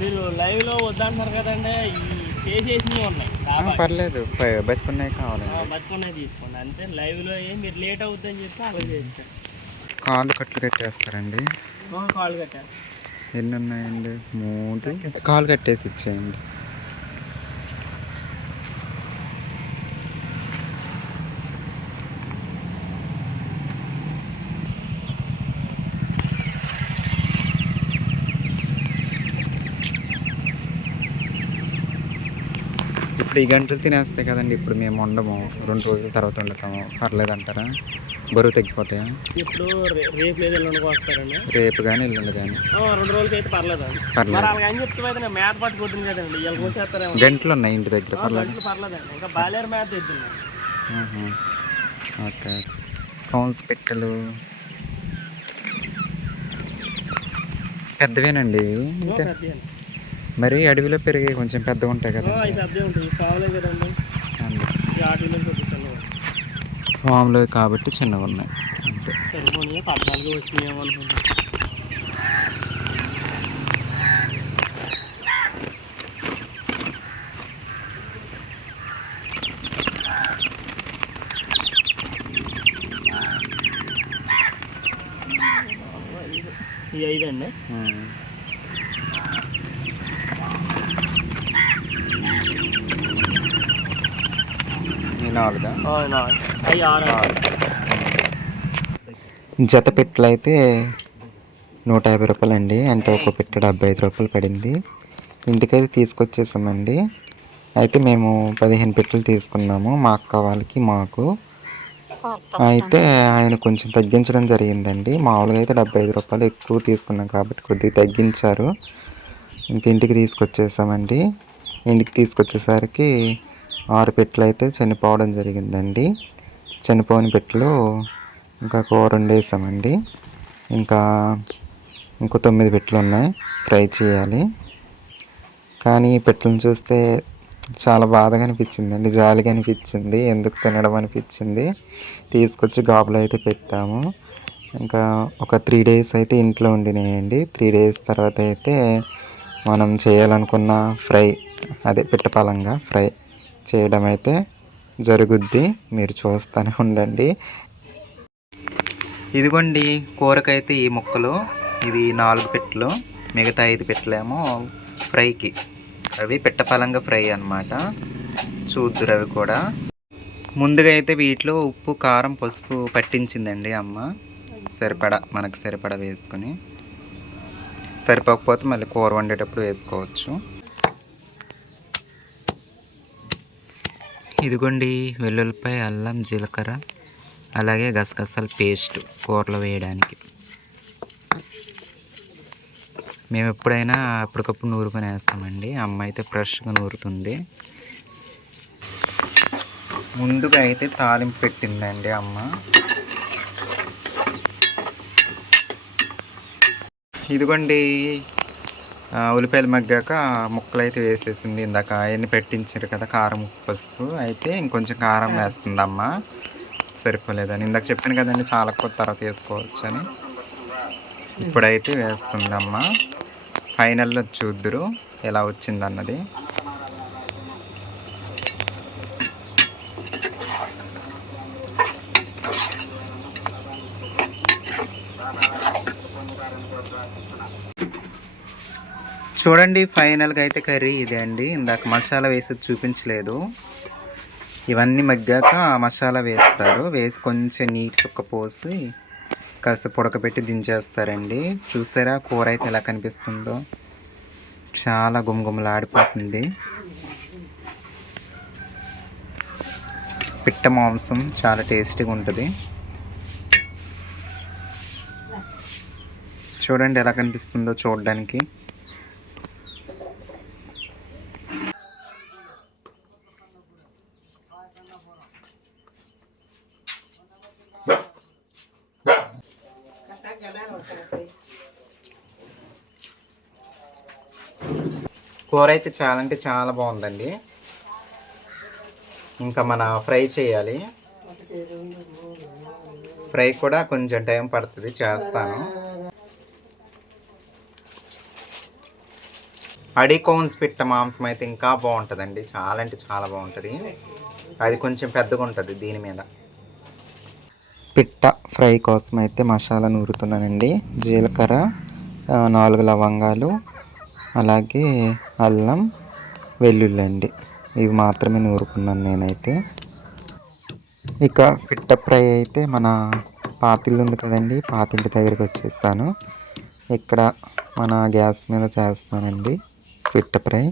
మీరు లైవ్లో వద్దంటున్నారు కదండి, చేసేసినవి ఉన్నాయి పర్లేదు, బతుకున్నాయి కావాలండి. బతుకున్నాయి తీసుకోండి అంతే. లైవ్లో మీరు లేట్ అవుతుందని చెప్పి అలా చేస్తారు. కాళ్ళు కట్లు కట్టేస్తారండి. కాళ్ళు కట్టారు. ఎన్ని ఉన్నాయండి? 3. కాలు కట్టేసి ఇచ్చేయండి. ఇప్పుడు ఈ గంటలు తినేస్తాయి కదండి. ఇప్పుడు మేము వండము, 2 రోజుల తర్వాత వండుతాము. పర్లేదంటారా? బరువు తగ్గిపోతాయా? ఇప్పుడు రేపు లేదు ఎల్లుండికి వస్తారండి. రేపు కానీ ఎల్లుండి కానీ 2 రోజులకి అయితే పర్లేదండి. అని చెప్తే మేత పట్టుకోతుంది కదండి, ఇలా కోసేస్తారేమో. గంటలు ఉన్నాయి ఇంటి దగ్గర. పర్లేదండి, ఇంకా బాలేరు మేత ఇద్దాం. ఓకే. కౌన్స్ పెట్టెలు పెద్దవేనండి ఇవి. మరి అడవిలో పెరిగే కొంచెం పెద్దగా ఉంటాయి కదా. ఫామ్లో కాబట్టి చిన్నగా ఉన్నాయి అంతే. ఈ 5 అండి. జత పెట్టెలు అయితే 150 రూపాయలండి. అంటే ఒక పెట్టె 75 రూపాయలు పడింది. ఇంటికైతే తీసుకొచ్చేసామండి. అయితే మేము 15 పెట్టెలు తీసుకున్నాము, మా అక్క వాళ్ళకి మాకు. అయితే ఆయన కొంచెం తగ్గించడం జరిగిందండి. మామూలుగా అయితే 75 రూపాయలు ఎక్కువ తీసుకున్నాం కాబట్టి కొద్దిగా తగ్గించారు. ఇంటికి తీసుకొచ్చేసామండి. ఇంటికి తీసుకొచ్చేసరికి 6 పెట్టెలు అయితే చనిపోవడం జరిగిందండి. చనిపోయిన పెట్టెలు ఇంకా కూర వండేసామండి. ఇంకో 9 పెట్టెలు ఉన్నాయి, ఫ్రై చేయాలి. కానీ ఈ పెట్టెలను చూస్తే చాలా బాధగా అనిపించిందండి, జాలిగా అనిపించింది, ఎందుకు తినడం అనిపించింది. తీసుకొచ్చి గాబులో అయితే పెట్టాము. ఇంకా ఒక 3 డేస్ అయితే ఇంట్లో ఉండినాయండి. 3 డేస్ తర్వాత అయితే మనం చేయాలనుకున్న ఫ్రై, అదే పిట్టపలంగా ఫ్రై చేయడం అయితే జరుగుద్ది. మీరు చూస్తూనే ఉండండి. ఇదిగోండి కూరకైతే ఈ ముక్కలు, ఇవి 4 పెట్టెలు, మిగతా 5 పెట్టెలేమో ఫ్రైకి. అవి పిట్టపలంగా ఫ్రై అన్నమాట. చూద్దురు అవి కూడా. ముందుగా అయితే వీటిలో ఉప్పు, కారం, పసుపు పట్టించిందండి అమ్మ. మనకు సరిపడా వేసుకొని, సరిపోకపోతే మళ్ళీ కూర వండేటప్పుడు వేసుకోవచ్చు. ఇదిగోండి వెల్లుల్లిపాయ, అల్లం, జీలకర్ర, అలాగే గసగసాల పేస్ట్ కూరలో వేయడానికి. మేము ఎప్పుడైనా అప్పటికప్పుడు నూరుకొని వేస్తామండి. అమ్మ అయితే ఫ్రెష్గా నూరుతుంది. ముందుగా అయితే తాలింపు పెట్టిందండి అమ్మ. ఇదిగోండి ఉల్లిపాయలు మగ్గాక ముక్కలు అయితే వేసేసింది. ఇందాక అవన్నీ పెట్టించారు కదా, కారం, ఉప్పు, పసుపు. అయితే ఇంకొంచెం కారం వేస్తుంది అమ్మ, సరిపోలేదని. ఇందాక చెప్పాను కదండి, చాలా తర్వాత వేసుకోవచ్చు అని. ఇప్పుడైతే వేస్తుంది అమ్మ. ఫైనల్లో చూద్దురు ఎలా వచ్చిందన్నది. చూడండి, ఫైనల్గా అయితే కర్రీ ఇదే అండి. ఇందాక మసాలా వేసి చూపించలేదు. ఇవన్నీ మగ్గాక మసాలా వేస్తారు. వేసి కొంచెం నీటి చుక్క పోసి కాస్త ఉడకబెట్టి దించేస్తారండి. చూసారా కూర అయితే ఎలా కనిపిస్తుందో, చాలా గుమగుమలాడిపోతుంది. పిట్ట మాంసం చాలా టేస్టీగా ఉంటుంది. చూడండి ఎలా కనిపిస్తుందో చూడడానికి. కూర అయితే చాలా అంటే చాలా బాగుందండి. ఇంకా మన ఫ్రై చేయాలి. ఫ్రై కూడా కొంచెం టైం పడుతుంది, చేస్తాను. అడికోన్స్ పిట్ట మాంసం అయితే ఇంకా బాగుంటుందండి, చాలా అంటే చాలా బాగుంటుంది. అది కొంచెం పెద్దగా ఉంటుంది దీని మీద. పిట్ట ఫ్రై కోసం అయితే మసాలా నూరుతున్నానండి. జీలకర్ర, 4 లవంగాలు, అలాగే అల్లం, వెల్లుల్లి అండి, ఇవి మాత్రమే నూరుకున్నాను నేనైతే. ఇక పిట్ట ఫ్రై అయితే మన పాతిల్లు ఉంది కదండి, పాతింటి దగ్గరికి వచ్చేసాను. ఇక్కడ మన గ్యాస్ మీద చేస్తానండి పిట్ట ఫ్రై.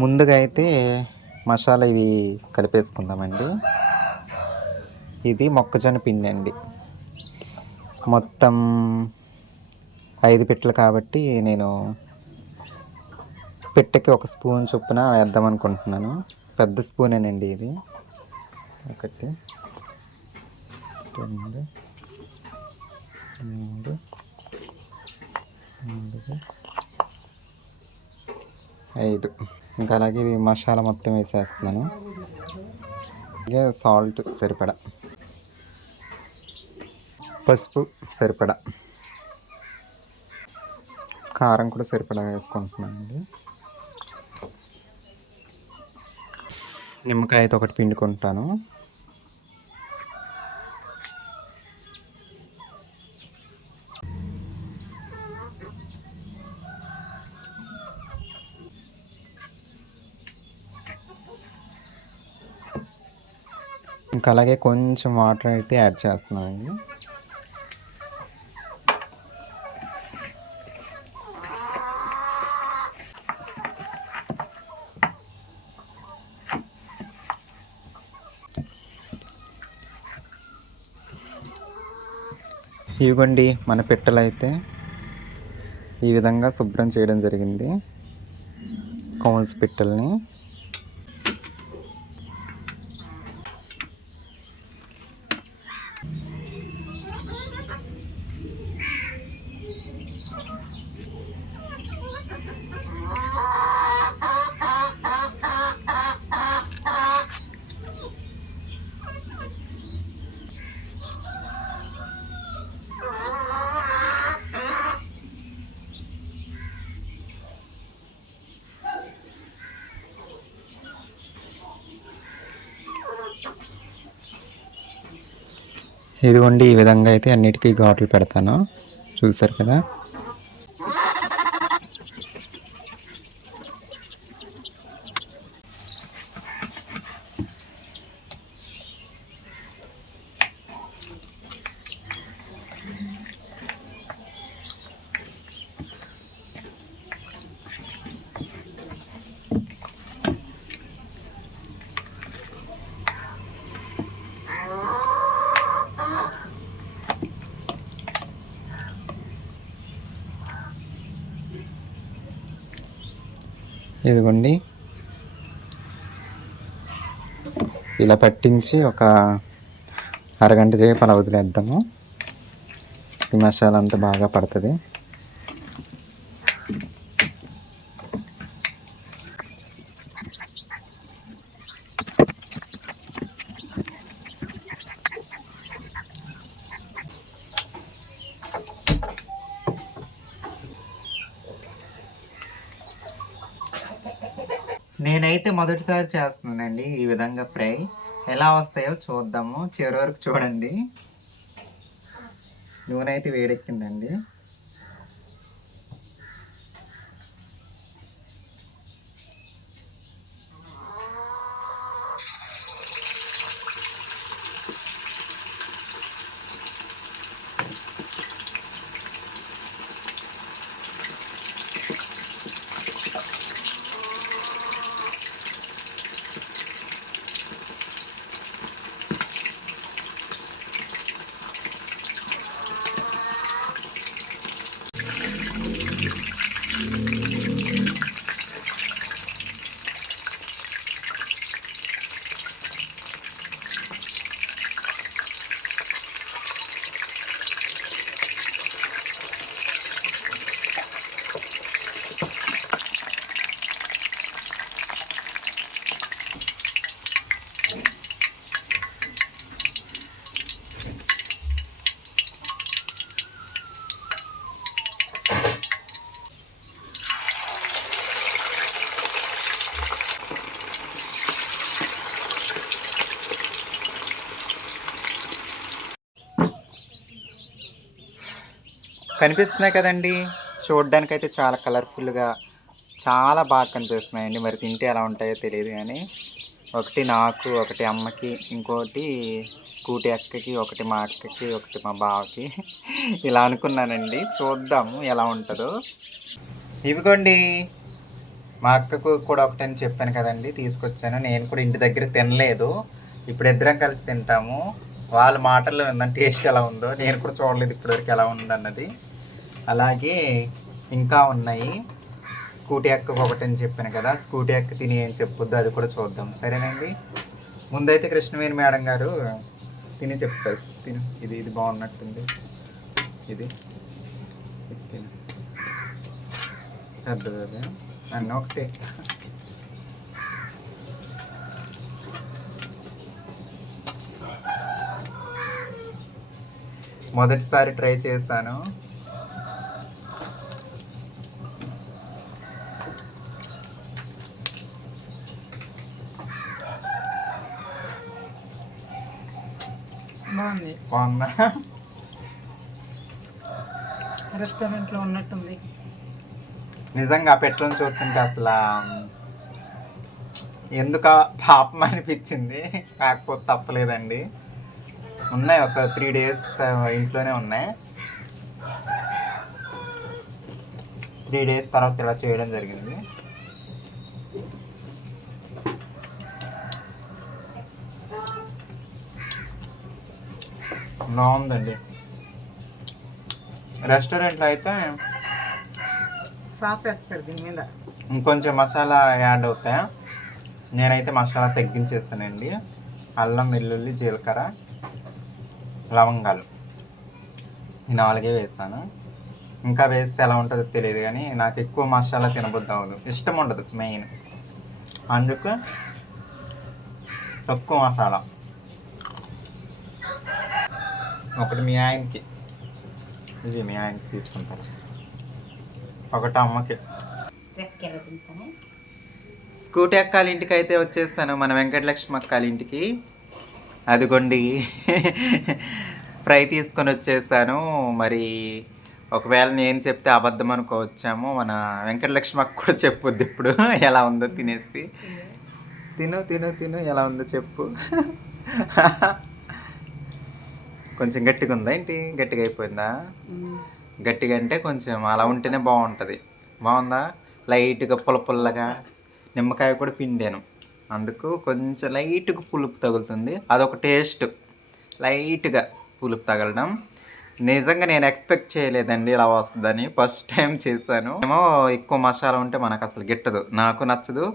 ముందుగా అయితే మసాలా ఇవి కలిపేసుకుందామండి. ఇది మొక్కజొన్న పిండి అండి, మొత్తం 5 పిట్టలు కాబట్టి నేను పిట్టకి 1 స్పూన్ చొప్పున వేద్దాం అనుకుంటున్నాను. పెద్ద స్పూనేనండి ఇది. 1 2 3 4 5. ఇంకా అలాగే ఇది మసాలా మొత్తం వేసేస్తున్నాను. అలాగే సాల్ట్ సరిపడా, పసుపు సరిపడా, కారం కూడా సరిపడా వేసుకుంటున్నానండి. నిమ్మకాయ అయితే ఒకటి పిండుకుంటాను. ఇంకా అలాగే కొంచెం వాటర్ అయితే యాడ్ చేస్తున్నానండి. ఇవిగోండి మన పిట్టలు అయితే ఈ విధంగా శుభ్రం చేయడం జరిగింది, కౌన్స్ పిట్టల్ని. ఇదిగోండి ఈ విధంగా అయితే అన్నిటికీ ఘాట్లు పెడతాను, చూసారు కదా. ఇదిగోండి ఇలా పట్టించి ఒక అరగంట సేపు అలా వదిలేద్దాము, ఈ మసాలా అంతా బాగా పడుతుంది. నేనైతే మొదటిసారి చేస్తున్నానండి ఈ విధంగా ఫ్రై. ఎలా వస్తాయో చూద్దాము, చివరి వరకు చూడండి. నూనె అయితే వేడెక్కిందండి. కనిపిస్తున్నాయి కదండి, చూడడానికైతే చాలా కలర్ఫుల్గా చాలా బాగా కనిపిస్తున్నాయండి. మరి తింటే ఎలా ఉంటాయో తెలియదు కానీ ఒకటి నాకు, ఒకటి అమ్మకి, ఇంకోటి స్కూటీ అక్కకి, ఒకటి మా అక్కకి, ఒకటి మా బావకి ఇలా అనుకున్నానండి. చూద్దాము ఎలా ఉంటుందో. ఇవిగోండి, మా అక్కకు కూడా ఒకటని చెప్పాను కదండి, తీసుకొచ్చాను. నేను కూడా ఇంటి దగ్గర తినలేదు, ఇప్పుడు ఇద్దరం కలిసి తింటాము. వాళ్ళ మాటల్లో విన్నాను టేస్ట్ ఎలా ఉందో. నేను కూడా చూడలేదు ఇప్పటివరకు ఎలా ఉందన్నది. అలాగే ఇంకా ఉన్నాయి. స్కూటీ అక్కకు ఒకటని చెప్పాను కదా, స్కూటీ అక్క తిని ఏం చెప్పొద్దు అది కూడా చూద్దాం, సరేనండి. ముందైతే కృష్ణవేణి మేడం గారు తిని చెప్తారు. తిను, ఇది ఇది బాగున్నట్టుంది, ఇది తిను. పెద్దది అన్నీ ఒకటే. మొదటిసారి ట్రై చేస్తాను. బాగుందా? రెస్టారెంట్లో ఉన్నట్టుంది. నిజంగా పెట్రోల్ చూస్తుంటే అసలు ఎందుకు పాపం అనిపించింది. కాకపోతే తప్పలేదండి. ఉన్నాయి, ఒక 3 days ఇంట్లోనే ఉన్నాయి. 3 days తర్వాత ఇలా చేయడం జరిగింది. బాగుందండి. రెస్టారెంట్లో అయితే సాస్ వేస్తారు దీని మీద, ఇంకొంచెం మసాలా యాడ్ అవుతాయి. నేనైతే మసాలా తగ్గించేస్తానండి. అల్లం, వెల్లుల్లి, జీలకర్ర, లవంగాలు ఈ 4 వేస్తాను. ఇంకా వేస్తే ఎలా ఉంటుందో తెలియదు కానీ నాకు ఎక్కువ మసాలా తినబుద్ధి అవ్వదు, ఇష్టం ఉండదు మెయిన్. అందుకు తక్కువ మసాలా. ఒకటి మీ ఆయనకి, ఇది మీ ఆయనకి తీసుకుంటారు, ఒకటి అమ్మకి. స్కూటీ అక్కాల ఇంటికి అయితే వచ్చేస్తాను, మన వెంకటలక్ష్మి అక్కాల ఇంటికి. అదిగోండి ఫ్రై తీసుకొని వచ్చేసాను. మరి ఒకవేళ నేను చెప్తే అబద్ధం అనుకోవచ్చాము, మన వెంకటలక్ష్మి అక్క కూడా చెప్పొద్దు ఇప్పుడు ఎలా ఉందో తినేసి. తిను తిను తిను, ఎలా ఉందో చెప్పు. కొంచెం గట్టిగా ఉందా ఏంటి? గట్టిగా అయిపోయిందా? గట్టిగా అంటే కొంచెం అలా ఉంటేనే బాగుంటుంది. బాగుందా? లైట్గా పుల్లగా, నిమ్మకాయ కూడా పిండాను, అందుకు కొంచెం లైట్గా పులుపు తగులుతుంది. అదొక టేస్ట్, లైట్గా పులుపు తగలడం. నిజంగా నేను ఎక్స్పెక్ట్ చేయలేదండి ఇలా వస్తుందని. ఫస్ట్ టైం చేశాను. ఏమో ఎక్కువ మసాలా ఉంటే మనకు అసలు గిట్టదు, నాకు నచ్చదు,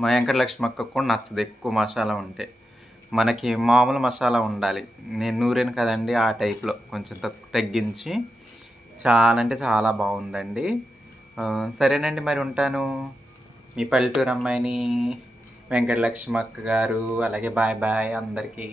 మా వెంకటలక్ష్మి అక్కకు కూడా నచ్చదు ఎక్కువ మసాలా ఉంటే. మనకి మామూలు మసాలా ఉండాలి. నేను నూరాను కదండి, ఆ టైప్లో కొంచెం తగ్గించి. చాలా అంటే చాలా బాగుందండి. సరేనండి, మరి ఉంటాను. మీ పల్లెటూరు అమ్మాయిని, వెంకటలక్ష్మి అక్క గారు. అలాగే బాయ్ బాయ్ అందరికీ.